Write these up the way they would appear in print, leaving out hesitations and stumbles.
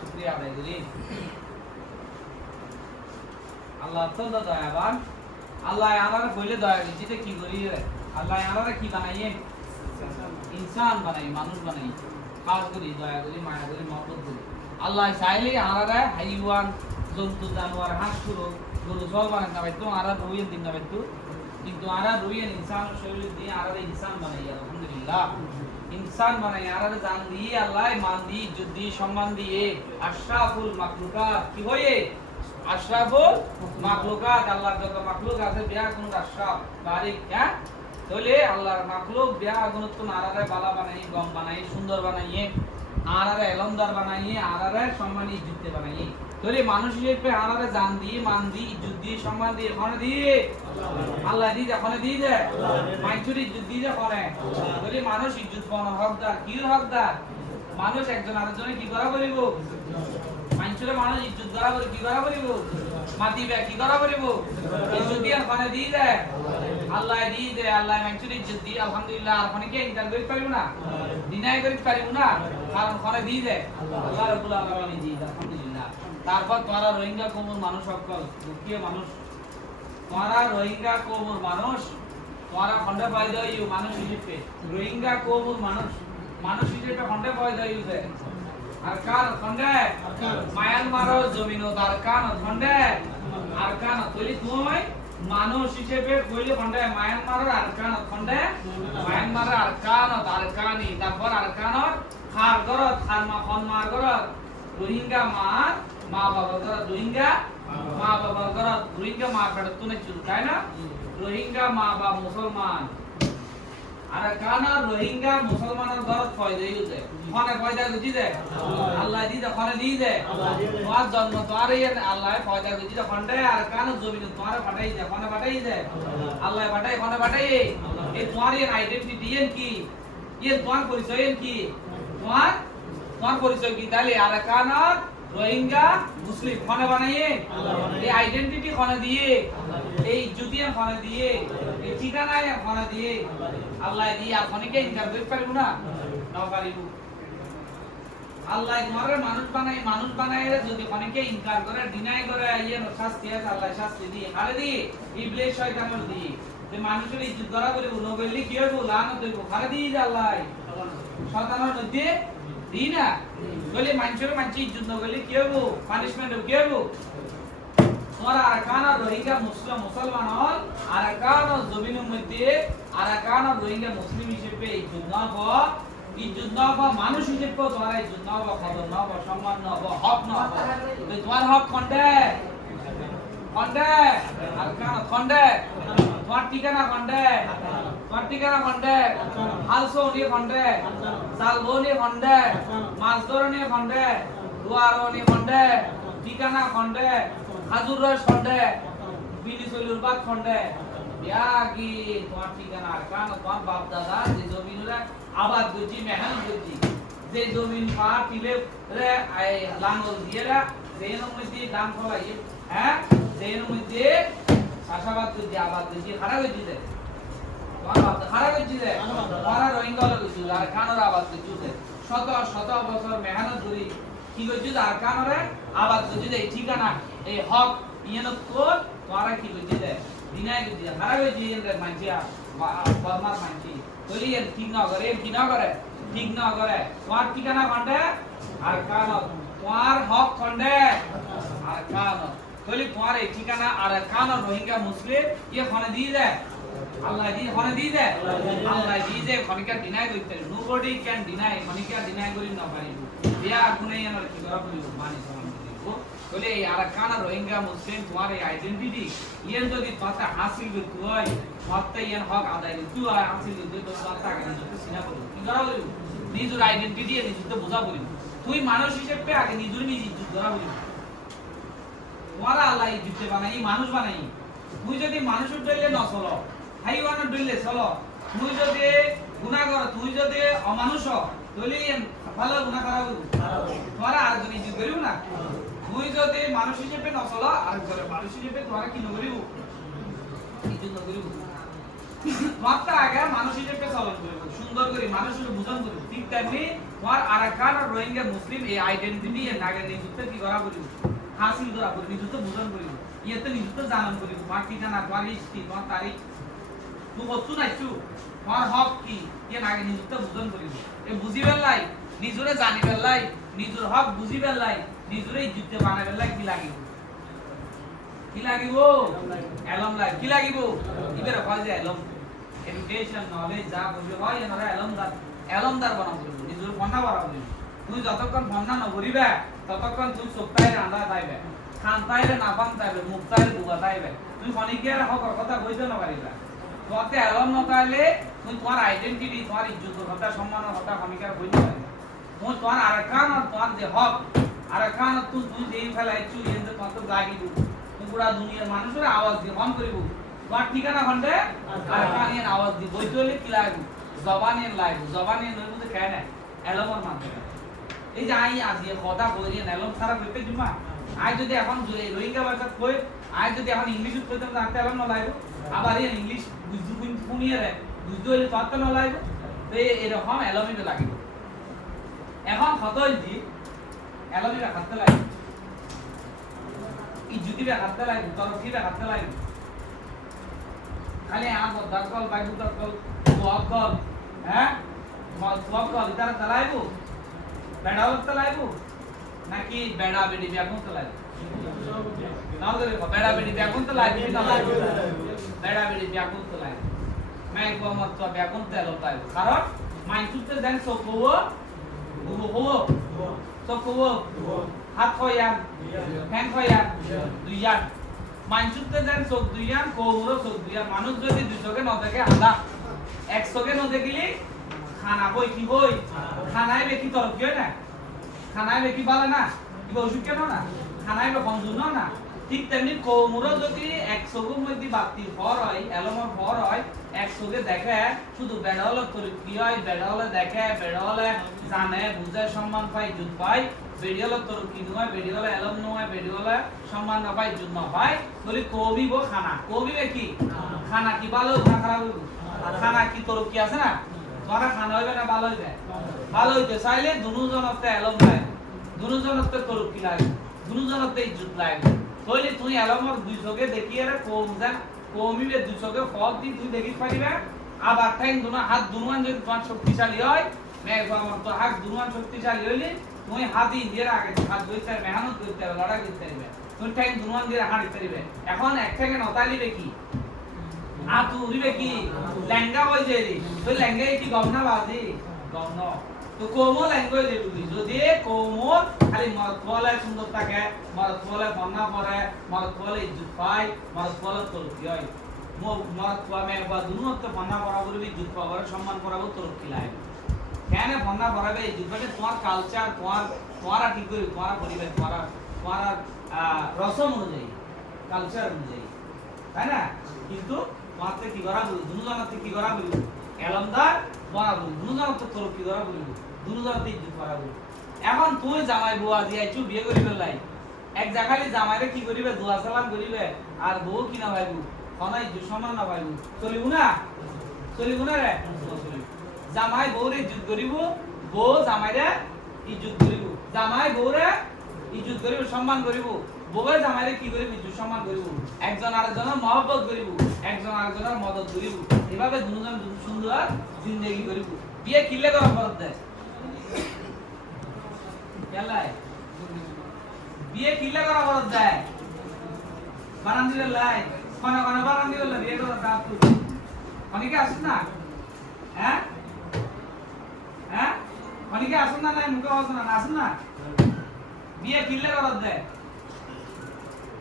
শুকরিয়া আদায় করি। আল্লাহ অত্যন্ত দয়াবান। আল্লাহ আমারে কইলে দয়া দিতে কি করি রে? আল্লাহ আমারে কি বানাইয়ে? ইনসান বানাই, মানুষ বানাই। খাস করি, দয়া করি, মায়া করি, মহব্বত করি। আল্লাহ চাইলে আমারে হাইওয়ান, জন্তু, জানোয়ার, হাঁস, গরু জল বানাই না পাইতো, আরা রুইয়েন দিন না পাইতো। কিন্তু আরা রুইয়েন ইনসান শরীর দিয়ে আরা ইনসান বানাই, আলহামদুলিল্লাহ। ইনসান বানাই, আরা জান দিয়ে আল্লাহ মান দিয়ে, ইজ্জত দিয়ে, সম্মান দিয়ে আশরাফুল মাখলুকাত কি হয়ে? আশরাফুল মাখলুকাত। আল্লাহর যত মাখলুক আছে বিয়া কোন আশরাফ বারিক, হ্যাঁ? তাহলে আল্লাহর মাখলুক বিয়া গুণত আরারে বালা বানাই, গম বানাই, সুন্দর বানাইয়ে, আরারে এলমদার বানাইয়ে, আরারে সম্মানী ইজ্জত বানাইয়ে। তাহলে মানুষ হিসেবে আরারে জান দিয়ে, মান দিয়ে, ইজ্জত দিয়ে, সম্মান দিয়ে কোনে দিয়ে? আল্লাহ দিয়ে কোনে দিয়ে দেয়? মানুষের ইজ্জত দিয়ে যায় কোনে? তাহলে মানুষ ইজ্জত পাওয়ার হকদার। কি হকদার? মানুষ একজন আরেকজনের কি করা করিব? মানুষের মানুষ ইজ্জত করা করি, কি করা করিব? মাতিবে কি করা করিব? ইজ্জত দিয়ে কোনে দিয়ে দেয়? আল্লাহ দিয়ে দেয়। আল্লাহ মানুষের ইজ্জত দিয়ে আলহামদুলিল্লাহ। আর কোনে কি ইনকার করতে পারিব না? ডিনাই করতে পারিব না, কারণ কোনে দিয়ে দেয়? আল্লাহ রাব্বুল আলামিন দিয়ে দেয়, আলহামদুলিল্লাহ। তারপর তোরা রোহিঙ্গা কওমের মানুষ সকল দুঃখী মানুষ, তোরা রোহিঙ্গা কওমের মানুষ, তোরা খন্ডে পয়দা হইও মানুষ হিসেবে। রোহিঙ্গা কওমের মানুষ হিসেবে খন্ডে পয়দা হইছে। আরকান খন্ডে মায়ানমারের জমিনত আরকান খন্ডে আরকান তৈরি তুই মানুষ হিসেবে কইলে খন্ডে মায়ানমারের আরকান খন্ডে মায়ানমারের আরকানি। তারপর আরকানত খার গরত খারমা খনমার গরত রোহিঙ্গা মা বাবা গরত রোহিঙ্গা মা বাবা গরত রোহিঙ্গা মা পেড়ত তুনে চুল তাই না? রোহিঙ্গা মা বা মুসলমান আরকানা রোহিঙ্গা মুসলমানের গরত পয়দা হইছে। কোনে পয়দা গজি দে? আল্লাহ দি দে। কোনে দি দে? তোমার জন্ম তোমার আল্লাহ পয়দা গজি দে। খন্ডে আরকান জমিন তোমার পাঠাই দে। কোনে পাঠাই দে? আল্লাহ পাঠাই। কোনে পাঠাই? এই তোমার আইডেন্টিটি কি? তোমার পরিচয় কি? তোমার পরিচয় কি? তাহলে আরকানা রোহিঙ্গা মুসলিম কোনে বানাইয়ে? এই আইডেন্টিটি কোনে দিয়ে? এই জুতিয়া কোনে দিয়ে? এই ঠিকানা কোনে দিয়ে? আল্লাহ দিয়ে। আর কোনে কি ইনকার করতে পারিব না? না পারিব। আল্লাহ তোমারে মানুষ বানাই যদি অনেকে ইনকার করে, ডিনাই করে, শাস্তি আছে, আল্লাহ শাস্তি দিয়ে হারে দিয়ে ইবলিস শয়তানের দিয়ে যে মানুষের ইজ্জত করা করিব নবলি কি হইব? লানত হইব। হারে দিয়ে যে আল্লাহ শয়তানের মধ্যে দি না। বলে মানুষের ইজ্জত নগলি কি হইব? পানিশমেন্ট কি হইব? তোরা আরকান রোহিঙ্গা মুসলমান হল, আরকান জমিনের মধ্যে আরকান রোহিঙ্গা মুসলিম হিসেবে ইজ্জত না পাওয়া, ইজ্জত না পাওয়া মানুষ হিসেবে তোরা ইজ্জত না পাওয়া, খবর না পাওয়া, সম্মান না পাওয়া, হক না পাওয়া। তোমার হক খন্ডে খন্ডে আরকান খন্ডে, তোমার ঠিকানা খন্ডে, তোমার ঠিকানা খন্ডে, হালসো নিয়ে খন্ডে, সালবো নিয়ে খন্ডে, মাছ ধরো নিয়ে খন্ডে, দুয়ারো নিয়ে খন্ডে, ঠিকানা খন্ডে, হাজুর রস খন্ডে, বিলি চলুর বাদ খন্ডে। কি তোমার ঠিকানা আরকান তোমার বাপ দাদা যে জমিনরা আবাদ করছি, মেহনত করছি, যে জমিন পাহাড় টিলে রে লাঙ্গল দিয়ে রা সেই মধ্যে দাম ফলাই, হ্যাঁ, সেই মধ্যে চাষাবাদ করছি, আবাদ করছি, খারাপ হয়েছি দেয় তোমার বাপ খারাপ হয়েছি দেয়। তোমার রোহিঙ্গা করছি, আর কানোর আবাদ করছি, শত শত বছর মেহনত করি কি করছি, আর কানোরে আবাদ করছি দেয়। ঠিকানা এই হক ইয়েনত কোন তোরা কি করছি দেয়? দিনাই করছি খারাপ হয়েছি মানছিয়া বদমাস মানছি তৈরি ঠিক না করে, কি না করে, ঠিক না করে। তোমার ঠিকানা খন্ডে আর কানত, তোমার হক খন্ডে আর কানত। তৈরি তোমার এই ঠিকানা আর কানত রোহিঙ্গা মুসলিম খনে দিয়ে দেয়। আল্লাহ দিয়ে খনে দিয়ে দেয়। আল্লাহ দিয়ে যে খনিকা ডিনাই করতে nobody can deny, Khanika deny করি না পারিব। বিয়া গুনে আমার কি করা বলিব মানি সমান দিব। বলে এই আরাকান রোহিঙ্গা মুসলিম তোমার এই আইডেন্টিটি যদি তোমাকে হাসিল করতে হয়, তোমাকে হক আদায় করতে হয়, হাসিল করতে তো তোমাকে নিজকে চিনা করব। কি করা বলিব? নিজের আইডেন্টিটি নিজকে বোঝা বলিব। তুই মানুষ হিসেবে আগে নিজের ইজ্জত করা বলিব। তোমারা আল্লাহ ইজ্জত বানাই, মানুষ বানাই। তুই যদি মানুষের ডইলে ন চলো, হাইওয়ানের ডইলে চলো, তুই যদি গুনাহ কর, তুই যদি অমানুষ তাহলে ভালো গুনাহ করা বলিব। তোমারা আরেকজন ইজ্জত করিব না। তুই যদি মানুষ হিসেবে নচলা আর মানুষ হিসেবে তোরা কি নকরিব? ইজ্জত নকরিব। মাত্র আগে মানুষ হিসেবে চলন করব সুন্দর করে মানুষের বুঝন করব ঠিক তেমনি তোমার আরাকান আর রোহিঙ্গা মুসলিম এই আইডেন্টিটি এর নাগে নিজুতে কি করা করিব হাসিল করা করিব নিজুতে বুঝন করিব ইয়েতে নিজুতে জানান করিব তোমার ঠিকানা তোমার হিস্ট্রি তোমার তারিখ তুই বস্তু নাইছু তোমার হক কি ইয়ে নাগে নিজুতে বুঝন করিব এ বুঝিবেন লাই নিজরে জানিবেন লাই নিজর হক বুঝিবেন লাই নিজরে ইজ্জতে বানাবেন লাই কি লাগিব কি লাগিব এলম লাই কি লাগিব ইবেরে কয় যে এলম এডুকেশন নলেজ যা বলবে হয় এনারা এলমদার বানাবো নিজের ফন্না বানাবো তুই যতক্ষণ ফন্না নগরিবে ততক্ষণ তুই সপ্তাহে রান্না পাইবে খান পাইলে না পান পাইবে মুখ পাইলে দুবা পাইবে তুই ফনিকে হক কথা কইতে না পারিবা তোতে এলম নকাইলে তুই তোমার আইডেন্টিটি তোমার ইজ্জতের কথা সম্মানের কথা ফনিকে কইতে পারিবা তুই তোমার আরকান আর তোমার যে হক আরকান তুই যেই ফেলাইছু এন্ড কত লাগিবু পুরা দুনিয়ার মানুষের আওয়াজ দিয়ে ফোন করিব তোমার ঠিকানা খন্ডে আর কানিয়ান আওয়াজ দি বইতে হলে কি লাগবে জবানিয়ান লাগবে জবানিয়ান এর মধ্যে খায় না এলমর মাধ্যমে এই যে আই আজি কথা কইরিয়া এলম সারা কইতে দিমা আই যদি এখন রোহিঙ্গা ভাষা কই আই যদি এখন ইংলিশ কইতাম না এলম না লাগবে আবার এই ইংলিশ বুঝু শুনিয়ে রে বুঝতে হলে তো না লাগবে তো এরকম এলমই লাগবে এখন হতই দি এলমই খাতে লাগবে ইজ্জুতিবে খাতে লাগবে তরফিবে খাতে লাগবে খালি আমার দরকল বাইবু দরকল ওয়াকল হ্যাঁ ওয়াকল ইতারা চালাইবো বেড়াও চালাইবো নাকি বেড়া বেডি ব্যাগুন চালাইবো নাও করে বেড়া বেডি ব্যাগুন চালাইবো না বেড়া বেডি ব্যাগুন চালাইবো मैं को मत तो ব্যাগুন তেলো চালাইবো কারণ মাইসুতে দেন সকো গুবো সকো হাত কয়ান হ্যাং কয়ান দুইয়ান মানসুতে দেন চোখ দুইয়ান কোমরও চোখ দুইয়ান মানুষ যদি দুই চোখে ন দেখে আদা এক চোখে ন দেখিলি খানা বই কি বই খানায় বেকি তরফ কি হয় না খানায় বেকি বলে না কি ওষুধ কেন না খানায় বে কমজুর না ঠিক তেমনি কোমরও যদি এক চোখের মধ্যে বাতি ফর হয় এলমর ফর হয় এক চোখে দেখে শুধু বেড়ালে তরফ কি হয় বেড়ালে দেখে বেড়ালে জানে বুঝে সম্মান পায় ইজ্জত পায় বেডিয়ালে তোর কি নয় বেডিয়ালে এলম নয় বেডিয়ালে সম্মান না পায় ইজ্জত না পায় বলি কবি গো খানা কবি বে কি খানা কি ভালো না খারাপ হইব খানা কি তোর কি আছে না তোরা খানা হইবে না ভালো হইতে চাইলে দুজনতে এলম নাই দুজনতে তোর কি লাগে দুজনতে ইজ্জত লাগে কইলে তুই এলমর দুই চোখে দেখিয়ে রে কম যা কমিবে দুই চোখে ফল দি তুই দেখি পারিবে আবার টাইম দুনা হাত দুনুয়ান যদি তোমার শক্তিশালী হয় মে আমার তো হাত দুনুয়ান শক্তিশালী হইলে তুই হাত দিয়ে আগে হাত ধইতে মেহনত করতে হবে লড়াই করতে হবে তুই টাইম দুনুয়ান দিয়ে হাত দিতে হবে এখন এক থেকে নতালিবে কি হাত উড়িবে কি লেঙ্গা হই যাইলি তুই লেঙ্গা কি গমনা বাজি গমন তো কোমল ল্যাঙ্গুয়েজ এগুলি যদি কোমল খালি মরদ বলে সুন্দর থাকে মরদ বলে বন্যা পড়ে মরদ বলে ইজ্জত পায় মরদ বলে তরক্কি হয় মরদ পামে বা দুনুত্ব বন্যা পড়া বলবি ইজ্জত পাওয়ার সম্মান করাবো তরক্কি লাগে কেন বন্যা পড়াবে ইজ্জত পাবে তোমার কালচার তোমার কি করে তোমার পরিবার তোমার রসম অনুযায়ী কালচার অনুযায়ী তাই না কিন্তু তোমার কি করা বলবো দুজনাতে কি করা বলবো এলমদার বড়া বলবো দুজনাতে তরক্কি করা বলবো দুজনাতে ইজ্জত করা বলবো এখন তুই জামাই বুয়া দিয়াইছু বিয়ে করিবে লাই এক জায়গায় জামাইরে কি করিবে দোয়া সালাম করিবে আর বউ কি না ভাইবু কোন ইজ্জত সম্মান না ভাইবু চলিবু না রে জামাই বউরে ইজ্জত করিব বউ জামাইরে ইজ্জত করিব জামাই বউরে ইজ্জত করিব সম্মান করিব বউয়ে জামাইরে কি করিব ইজ্জত সম্মান করিব একজন আরেকজনের মহব্বত করিব একজন আরেকজনের মদদ করিব এভাবে দুজন সুন্দর জিন্দেগি করিব বিয়ে কিলে করা ফরজ দেয় কেলাই বিয়ে কিলে করা ফরজ দেয় বানান দিলে লাই কোন বানান দিলে বিয়ে করা দাও তুই অনেকে আসিস না হ্যাঁ অনেকে আসুন না নাই মুখে আসুন না আসুন না বিয়ে কিলে করা দেয়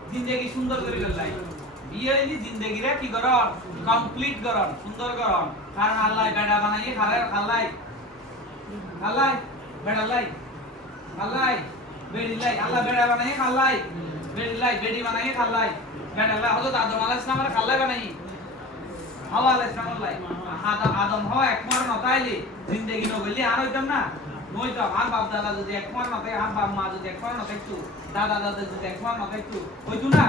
জিন্দেগি সুন্দর করে লাই বিয়ে হইলি জিন্দেগিরে কি করন কমপ্লিট করন সুন্দর করন কারণ আল্লাহ বেড়া বানাইয়ে খালাই বেড়ি লাই আল্লাহ বেড়া বানাইয়ে খালাই বেড়ি বানাইয়ে খালাই বেড়া লাই হযরত আদম আলাইহিস সালামের খালাই বানাই হাওয়া আলাইহিস সালাম লাই আদম হয় একমার নতাইলি জিন্দেগি নগলি আর হইতাম না নই তো আর বাপ দাদা যদি একমার নতাই আর বাপ মা যদি একমার নতাইতো দাদা যদি একমার নতাইতো হইতো না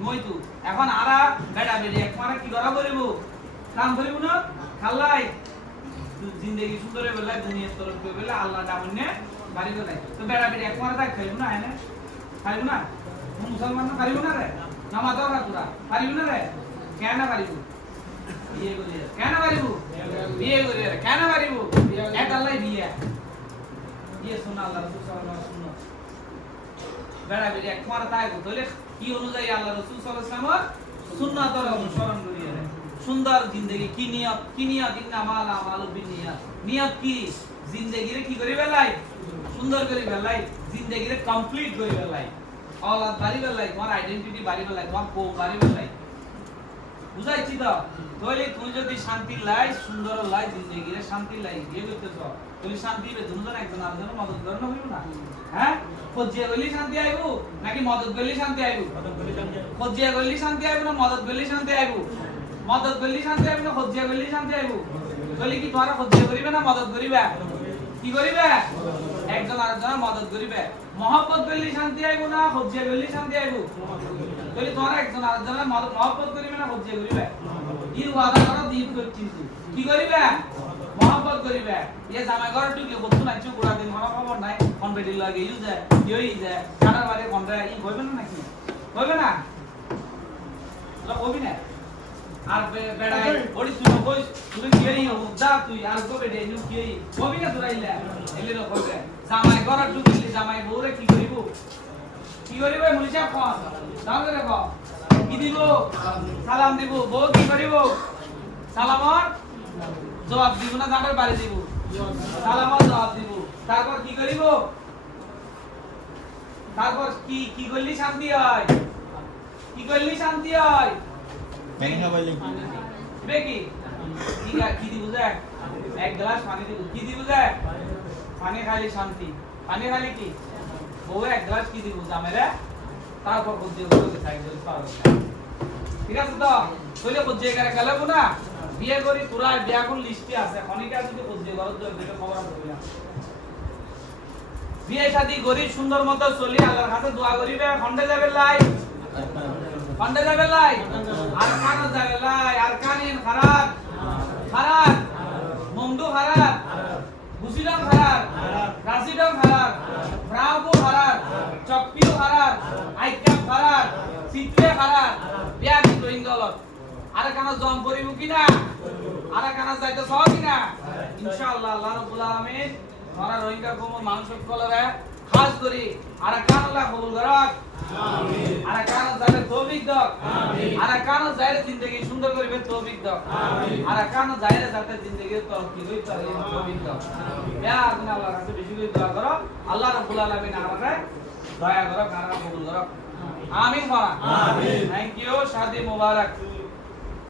নই তো এখন আরা বেড়া বেড়ি একমার কি করা বলিব কাম করিব না খালাই জিন্দেগি সুন্দর হয়ে বেলা দুনিয়ার তরফ করে বেলা আল্লাহ দামনে বাড়ি করে তো বেড়া বেড়ি একবার তাই খাইব না এনে খাইব না মুসলমান না পারিব না রে নামাজ না তোরা পারিব না রে কেন পারিব বিয়ে করি কেন পারিব বিয়ে করি কেন পারিব এক আল্লাহ বিয়ে বিয়ে শোনা আল্লাহ রাসূল সাল্লাল্লাহু আলাইহি ওয়াসাল্লাম বেড়া বেড়ি একবার তাই বলে কি অনুযায়ী আল্লাহ রাসূল সাল্লাল্লাহু আলাইহি ওয়াসাল্লাম সুন্নাতর অনুসরণ করিয়ে সুন্দর জিন্দেগি কি নিয়ত ইন্নামাল আমালু বিনিয়াত নিয়ত কি জিন্দেগিরে কি করি বেলাই সুন্দর করি বেলাই জিন্দেগিরে কমপ্লিট করি বেলাই औलाद বাড়ি বেলাই তোমার আইডেন্টিটি বাড়ি বেলাই তোমার কো বাড়ি বেলাই বুঝাইছি তো তাহলে তুমি যদি শান্তি লাই সুন্দর লাই জিন্দেগিরে শান্তি লাই বিয়ে করতেছ তাহলে শান্তি হবে দুজন একজন আরেকজন মদদ করতে হইব না হ্যাঁ ফজিয়া গলি শান্তি আইব নাকি মদদ গলি শান্তি আইব ফজিয়া গলি শান্তি আইব না মদদ গলি শান্তি আইব মদদ গলি শান্তি আইব না ফজিয়া গলি শান্তি আইব তাহলে কি তোমরা ফজিয়া করিবে না মদদ করিবে কি করিবে একজন আরেকজনের মদদ করিবে মহব্বত গলি শান্তি আইব না ফজিয়া গলি শান্তি আইব তাহলে তোমরা একজন আরেকজনের মহব্বত করিবে না ফজিয়া করিবে কি ওয়াদা করো দিন কিন্তু কি করিবে মহব্বত করিবে এ জামাই ঘরে ঢুকলে বস্তু নাই চুকুড়া দিন কোনো খবর নাই কোন বেডি লাগে ইউ যায় ইউই যায় সারা বারে কোন রে ই হইবে না নাকি হইবে না লোক হবি না আর বেড়াই ওড়ি তুই কই তুই কি এই যা তুই আর গো বেডে ইউ কি এই হবি না তোরাইলা এলে লোক হইবে জামাই ঘরে ঢুকলি জামাই বউরে কি করিব মুলিশা কোন দাও রে কো কি দিব সালাম দিব বউ কি করিব সালামর জবাব দিব না জামার বাড়ি দিব সালামর জবাব দিব তারপর কি করিব তারপর কি করলি শান্তি হয় কি করলি শান্তি হয় মেঘনা বলি বেকি কি দিব দেখ এক গ্লাস পানি দিব কি দিব দেখ পানি খালি শান্তি পানি খালি কি বউ এক গ্লাস কি দিব জামাইরে তারপর বুঝিয়ে বলতে চাই বলি পারো ঠিক আছে তো কইলে বুঝিয়ে করে গেল না বিয়ে করি তোরা বিয়া কোন লিস্টে আছে খনিকা যদি বুঝিয়ে করো তো এটা খবর হবে না বিয়ে শাদী করি সুন্দর মতো চলি আল্লাহর কাছে দোয়া করিবে খন্ডে যাবে লাই খন্ডে যাবে লাই আর কান যাবে লাই আর কানিন খারাপ খারাপ মুন্ডু খারাপ বুসিডম খারাপ রাসিডম খারাপ ব্রাউকো খারাপ চকপিও খারাপ আইকাপ খারাপ সিট্রে খারাপ বিয়া কি কইন গলত আর কানা জম করিব কিনা আর কানা যাইতে সহ কিনা ইনশাআল্লাহ আল্লাহ রাব্বুল আলামিন মারা রোহিঙ্গা কোম মানুষ কলরে খাস করি আর কান আল্লাহ কবুল করক আমিন আর কান যাবে তৌফিক দাও আমিন আর কান যাইরে জিন্দেগি সুন্দর করিবে তৌফিক দাও আমিন আর কান যাইরে যাতে জিন্দেগির তরক্কি হই তার তৌফিক দাও আমিন ইয়া আল্লাহ আল্লাহর কাছে বেশি বেশি দোয়া করো আল্লাহ রাব্বুল আলামিন আমাকে দয়া করো কারা কবুল করো আমিন আমিন থ্যাংক ইউ শাদি মুবারক